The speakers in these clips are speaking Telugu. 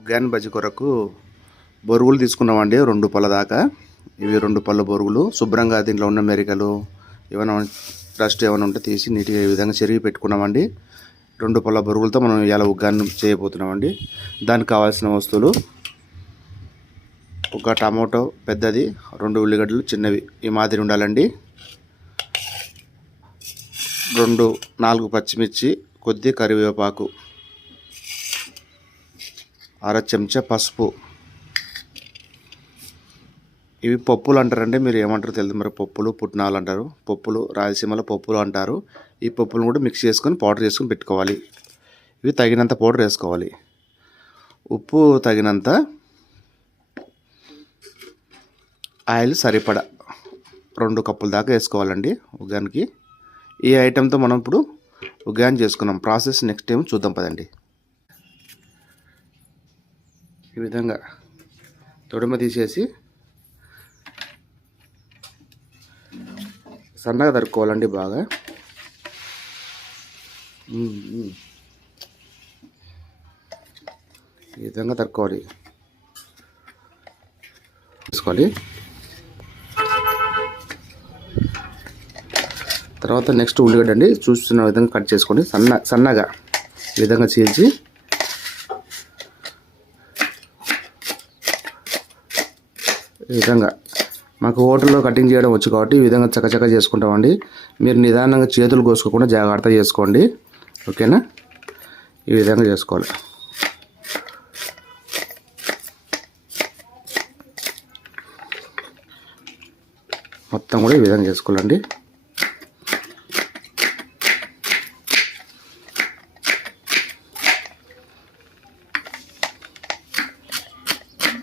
ఉగ్గాని బజ్జి కొరకు బొరుగులు తీసుకున్నామండి 2 పళ్ళ దాకా. ఇవి 2 పళ్ళ బొరుగులు శుభ్రంగా దీంట్లో ఉన్న మెరికలు ఏమైనా డస్ట్ ఏమైనా ఉంటే తీసి నీట్గా ఈ విధంగా చెరిగి పెట్టుకున్నామండి. 2 పళ్ళ బొరుగులతో మనం ఇలా ఉగ్గాని చేయబోతున్నామండి. దానికి కావాల్సిన వస్తువులు: ఒక టమాటో పెద్దది, 2 ఉల్లిగడ్డలు చిన్నవి ఈ మాదిరి ఉండాలండి, 4 పచ్చిమిర్చి, కొద్ది కరివేపాకు, అర చెంచా పసుపు. ఇవి పప్పులు అంటారండి, మీరు ఏమంటారో తెలియదు, మరి పప్పులు పుట్నాలు అంటారు. పప్పులు రాయలసీమలో పప్పులు అంటారు. ఈ పప్పులను కూడా మిక్స్ చేసుకొని పౌడర్ చేసుకొని పెట్టుకోవాలి. ఇవి తగినంత పౌడర్ వేసుకోవాలి. ఉప్పు తగినంత, ఆయిల్ సరిపడా 2 కప్పుల దాకా వేసుకోవాలండి ఉగ్గానికి. ఈ ఐటెంతో మనం ఇప్పుడు ఉగ్గాని చేసుకున్నాం. ప్రాసెస్ నెక్స్ట్ టైం చూద్దాం పదండి. ఈ విధంగా తొడిమ తీసేసి సన్నగా తరుక్కోవాలండి బాగా. ఈ విధంగా తరుక్కోవాలి, తీసుకోవాలి. తర్వాత నెక్స్ట్ ఉల్లిగడ్డ అండి, చూస్తున్న విధంగా కట్ చేసుకోండి. సన్నగా ఈ విధంగా చీల్చి ఈ విధంగా, మాకు హోటల్లో కటింగ్ చేయడం వచ్చు కాబట్టి ఈ విధంగా చకచక చేసుకుంటామండి. మీరు నిదానంగా చేతులు కోసుకోకుండా జాగ్రత్తగా చేసుకోండి, ఓకేనా? ఈ విధంగా చేసుకోవాలి. మొత్తం కూడా ఈ విధంగా చేసుకోవాలండి.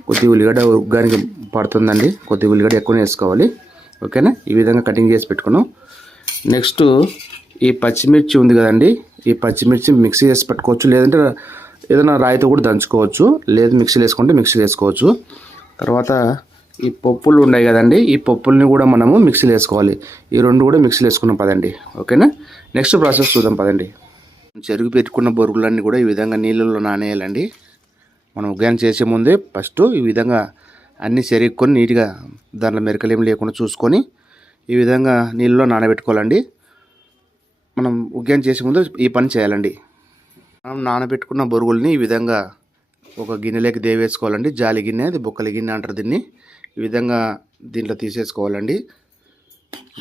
కొద్ది ఉల్లిగడ్డ ఉగ్గానికి పడుతుందండి, కొద్ది ఉల్లిగడ్డ ఎక్కువనే వేసుకోవాలి, ఓకేనా? ఈ విధంగా కటింగ్ చేసి పెట్టుకున్నాం. నెక్స్ట్ ఈ పచ్చిమిర్చి ఉంది కదండి, ఈ పచ్చిమిర్చి మిక్సీ చేసి పెట్టుకోవచ్చు, లేదంటే ఏదైనా రాయితో కూడా దంచుకోవచ్చు, లేదు మిక్సీలో వేసుకుంటే మిక్సీలో వేసుకోవచ్చు. తర్వాత ఈ పప్పులు ఉన్నాయి కదండి, ఈ పప్పుల్ని కూడా మనము మిక్సీలో వేసుకోవాలి. ఈ 2 కూడా మిక్సీలో వేసుకున్నాం పదండి, ఓకేనా? నెక్స్ట్ ప్రాసెస్ చూద్దాం పదండి. చెరుగు పెట్టుకున్న బొరుగులన్నీ కూడా ఈ విధంగా నీళ్ళల్లో నానేయాలండి. మనం ఉగ్గాని చేసే ముందే ఫస్ట్ ఈ విధంగా అన్నీ చెరుగుకొని నీట్గా దాంట్లో మెరకలు ఏమి లేకుండా చూసుకొని ఈ విధంగా నీళ్ళలో నానబెట్టుకోవాలండి. మనం ఉగ్గాని చేసే ముందు ఈ పని చేయాలండి. మనం నానబెట్టుకున్న బొరుగుల్ని ఈ విధంగా ఒక గిన్నెలోకి దేవేసుకోవాలండి. జాలి గిన్నె, అది బొక్కల గిన్నె అంటారు దీన్ని. ఈ విధంగా దీంట్లో తీసేసుకోవాలండి.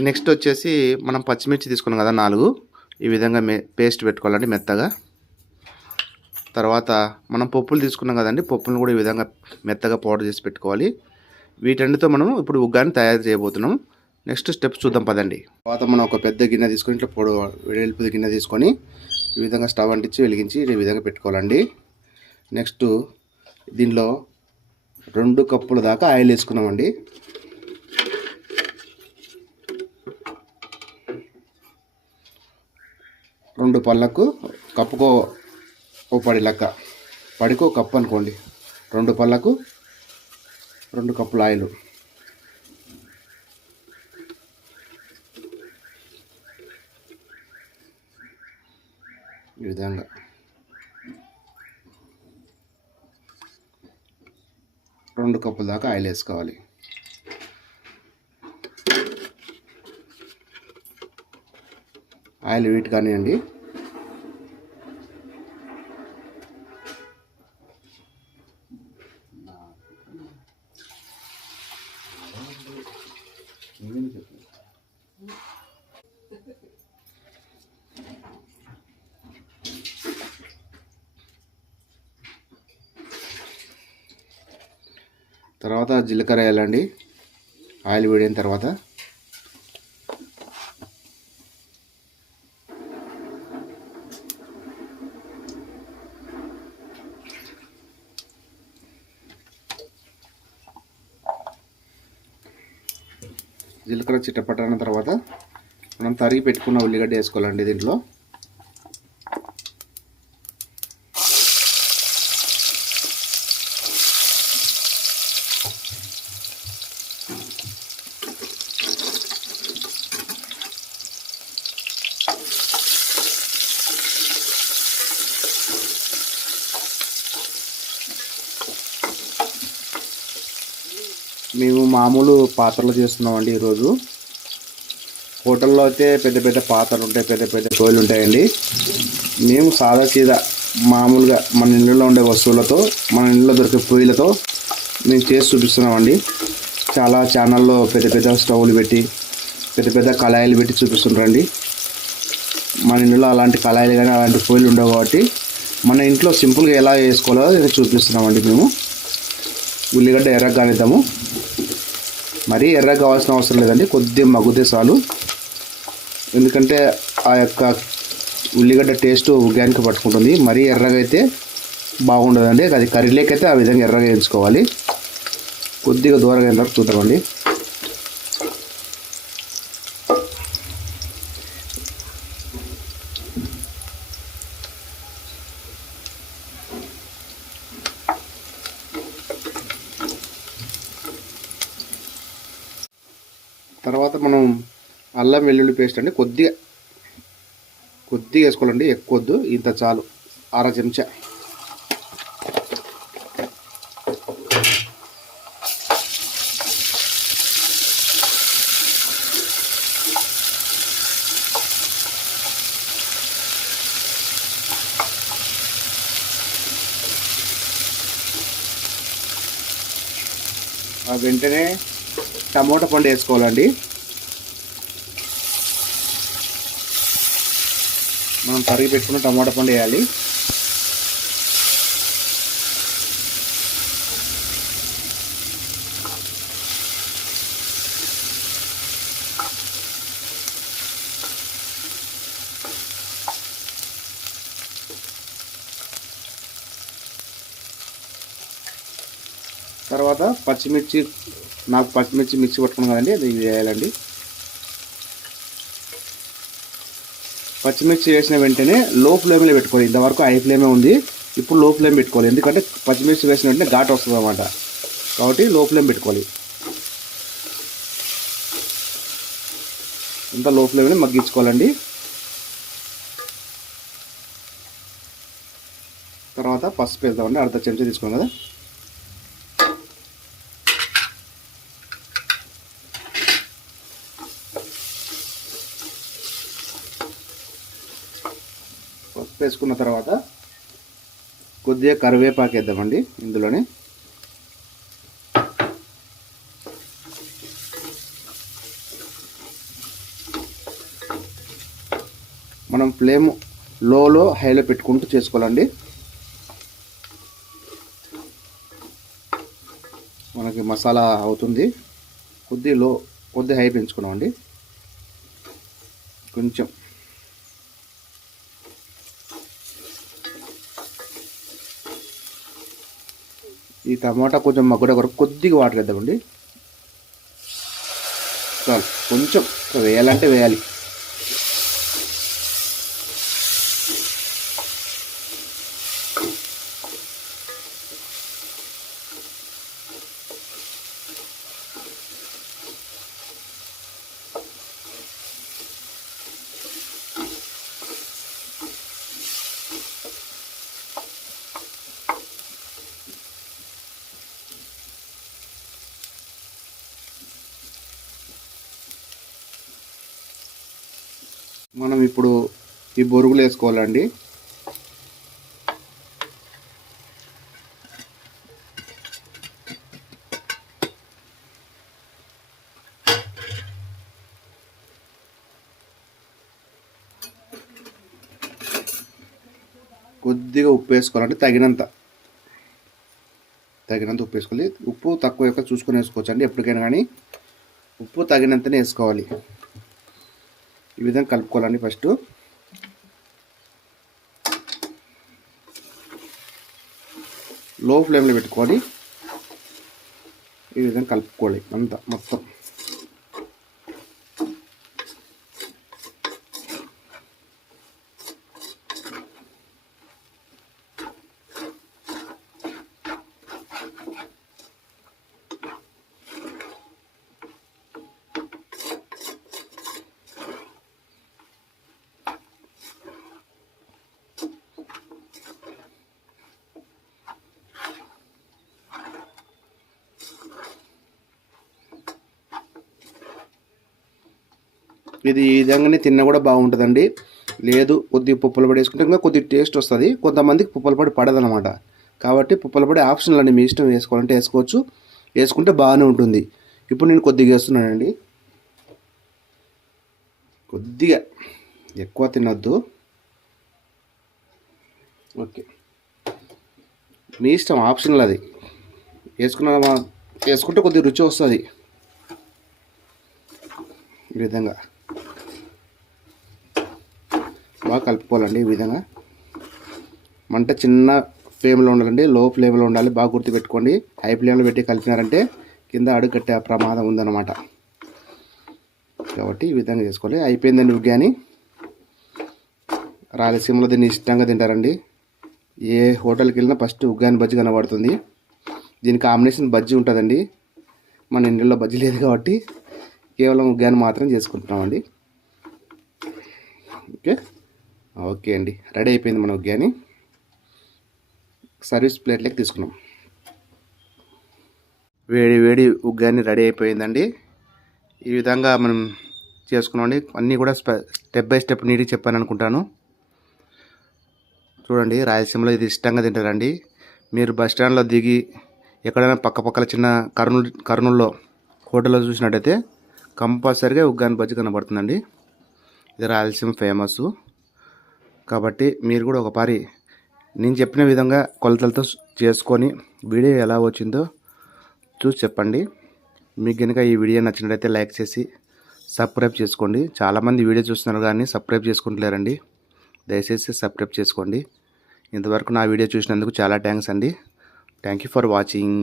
నెక్స్ట్ వచ్చేసి మనం పచ్చిమిర్చి తీసుకున్నాం కదా 4, ఈ విధంగా పేస్ట్ పెట్టుకోవాలండి మెత్తగా. తర్వాత మనం పప్పులు తీసుకున్నాం కదండి, పప్పులను కూడా ఈ విధంగా మెత్తగా పౌడర్ చేసి పెట్టుకోవాలి. వీటన్నిటితో మనం ఇప్పుడు ఉగ్గాని తయారు చేయబోతున్నాం. నెక్స్ట్ స్టెప్ చూద్దాం పదండి. తర్వాత మనం ఒక పెద్ద గిన్నె తీసుకొని ఇట్లా వెడల్పు గిన్నె తీసుకొని ఈ విధంగా స్టవ్ అంటించి వెలిగించి ఈ విధంగా పెట్టుకోవాలండి. నెక్స్ట్ దీనిలో 2 కప్పుల దాకా ఆయిల్ వేసుకున్నామండి. రెండు పళ్ళకు కప్పుకో ఓ పడి లెక్క, పడికో కప్పు అనుకోండి. 2 పళ్ళకు 2 కప్పుల ఆయిల్. ఈ విధంగా రెండు కప్పుల దాకా ఆయిల్ వేసుకోవాలి. ఆయిల్ వీట్ కానివ్వండి. తర్వాత జీలకర్ర వేయాలండి. ఆయిల్ వేడిన తర్వాత జీలకర్ర చిట్టపట్టన తర్వాత మనం తరిగి పెట్టుకున్న ఉల్లిగడ్డ వేసుకోవాలండి దీంట్లో. మేము మామూలు పాత్రలో చేస్తున్నామండి ఈరోజు. హోటల్లో అయితే పెద్ద పెద్ద పాత్రలు ఉంటాయి, పెద్ద పెద్ద పొయ్యిలు ఉంటాయండి. మేము సాదా సీదా మామూలుగా మన ఇళ్ళలో ఉండే వస్తువులతో, మన ఇంట్లో దొరికే పొయ్యిలతో మేము చేసి చూపిస్తున్నామండి. చాలా ఛానల్లో పెద్ద పెద్ద స్టవ్లు పెట్టి, పెద్ద పెద్ద కళాయిలు పెట్టి చూపిస్తుంటారండి. మన ఇంట్లో అలాంటి కళాయిలు కానీ అలాంటి పొయ్యిలు ఉండవు కాబట్టి మన ఇంట్లో సింపుల్గా ఎలా వేసుకోవాలో చూపిస్తున్నామండి. మేము ఉల్లిగడ్డ ఎర్రగా కానిద్దాము. మరీ ఎర్రగా కావాల్సిన అవసరం లేదండి, కొద్దిగా మగ్గితే చాలు. ఎందుకంటే ఆ యొక్క ఉల్లిగడ్డ టేస్ట్ ఉగ్గానికి పట్టుకుంటుంది. మరీ ఎర్రగా అయితే బాగుండదండి. అది కర్రీలోకైతే ఆ విధంగా ఎర్రగా వేయించుకోవాలి. కొద్దిగా దూరంగా అయిన వరకు చూద్దామండి. తర్వాత మనం అల్లం వెల్లుల్లి పేస్ట్ అండి కొద్దిగా వేసుకోవాలండి, ఎక్కువ వద్దు, ఇంత చాలు, అర చెంచా. వెంటనే టమోటా పండు వేసుకోవాలండి. మనం తరిగి పెట్టుకున్న టమోటా పండు వేయాలి. తర్వాత పచ్చిమిర్చి, నాకు పచ్చిమిర్చి మిక్సీ పట్టుకున్నాం కదండి, అది వేయాలండి. పచ్చిమిర్చి వేసిన వెంటనే లో ఫ్లేమ్లో పెట్టుకోవాలి. ఇంతవరకు హై ఫ్లేమే ఉంది, ఇప్పుడు లో ఫ్లేమ్ పెట్టుకోవాలి. ఎందుకంటే పచ్చిమిర్చి వేసిన వెంటనే ఘాటు వస్తుంది అన్నమాట, కాబట్టి లో ఫ్లేమ్ పెట్టుకోవాలి. ఇంత లో ఫ్లేమ్లో మగ్గించుకోవాలండి. తర్వాత పసుపు వేద్దామండి, అర్ధ చెంచా తీసుకున్నాం కదా. పసుపు వేసుకున్న తర్వాత కొద్దిగా కరివేపాకు వేద్దామండి ఇందులోనే. మనం ఫ్లేమ్ లోలో హైలో పెట్టుకుంటూ చేసుకోవాలండి. మనకి మసాలా అవుతుంది. కొద్ది హై పెంచుకున్నామండి కొంచెం. ఈ టమాటా కొంచెం మగ్గుడ వరకు కొద్దిగా వాటర్ వేద్దామండి. చాలు, కొంచెం వేయాలంటే వేయాలి. మనం ఇప్పుడు ఈ బొరుగులు వేసుకోవాలండి. కొద్దిగా ఉప్పు వేసుకోవాలంటే తగినంత ఉప్పు వేసుకోవాలి. ఉప్పు తక్కువ ఎక్కువ చూసుకొని వేసుకోవచ్చు అండి, ఎప్పటికైనా కానీ ఉప్పు తగినంతనే వేసుకోవాలి. ఈ విధంగా కలుపుకోవాలండి. ఫస్ట్ లో ఫ్లేమ్లో పెట్టుకోవాలి. ఈ విధంగా కలుపుకోవాలి అంతా మొత్తం. ఇది ఈ విధంగానే తిన్నా కూడా బాగుంటుందండి. లేదు కొద్దిగా పుప్పల పొడి వేసుకుంటే ఇంకా కొద్దిగా టేస్ట్ వస్తుంది. కొంతమందికి పుప్పల పొడి పడదనమాట. కాబట్టి పుప్పల పొడి ఆప్షనల్ అండి, మీ ఇష్టం. వేసుకోవాలంటే వేసుకోవచ్చు, వేసుకుంటే బాగానే ఉంటుంది. ఇప్పుడు నేను కొద్దిగా వేస్తున్నానండి. కొద్దిగా, ఎక్కువ తినొద్దు. ఓకే, మీ ఇష్టం, ఆప్షనల్ అది. వేసుకుంటే కొద్దిగా రుచి వస్తుంది. ఈ విధంగా బాగా కలుపుకోవాలండి. ఈ విధంగా మంట చిన్న ఫ్లేమ్లో ఉండాలండి, లో ఫ్లేమ్లో ఉండాలి. బాగా గుర్తుపెట్టుకోండి. హై ఫ్లేమ్లో పెట్టి కలిపినారంటే కింద అడుగు కట్టే ప్రమాదం ఉందన్నమాట. కాబట్టి ఈ విధంగా చేసుకోవాలి. అయిపోయిందండి ఉగ్గాని. రాయలసీమలో దీన్ని ఇష్టంగా తింటారండి. ఏ హోటల్కి వెళ్ళినా ఫస్ట్ ఉగ్గాని బజ్జీ కనబడుతుంది. దీని కాంబినేషన్ బజ్జీ ఉంటుందండి. మన ఇండియాలో బజ్జీ లేదు కాబట్టి కేవలం ఉగ్గాని మాత్రం చేసుకుంటున్నామండి. ఓకే అండి, రెడీ అయిపోయింది మన ఉగ్గాని. సర్వీస్ ప్లేట్లోకి తీసుకున్నాం. వేడి వేడి ఉగ్గాని రెడీ అయిపోయిందండి. ఈ విధంగా మనం చేసుకున్నామండి. అన్నీ కూడా స్టెప్ బై స్టెప్ నీట్గా చెప్పాను అనుకుంటాను. చూడండి, రాయలసీమలో ఇది ఇష్టంగా తింటారండి. మీరు బస్ స్టాండ్లో దిగి ఎక్కడైనా పక్కపక్కల చిన్న కర్నూలులో హోటల్లో చూసినట్టయితే కంపల్సరీగా ఉగ్గాని బజ్జీ కనబడుతుందండి. ఇది రాయలసీమ ఫేమస్. కాబట్టి మీరు కూడా ఒకసారి నేను చెప్పిన విధంగా కొలతలతో చేసుకొని వీడియో ఎలా వచ్చిందో చూసి చెప్పండి. మీకు కనుక ఈ వీడియో నచ్చినట్లయితే లైక్ చేసి సబ్స్క్రైబ్ చేసుకోండి. చాలామంది వీడియో చూస్తున్నారు కానీ సబ్స్క్రైబ్ చేసుకుంటలేరండి. దయచేసి సబ్స్క్రైబ్ చేసుకోండి. ఇంతవరకు నా వీడియో చూసినందుకు చాలా థ్యాంక్స్ అండి. Thank you for watching.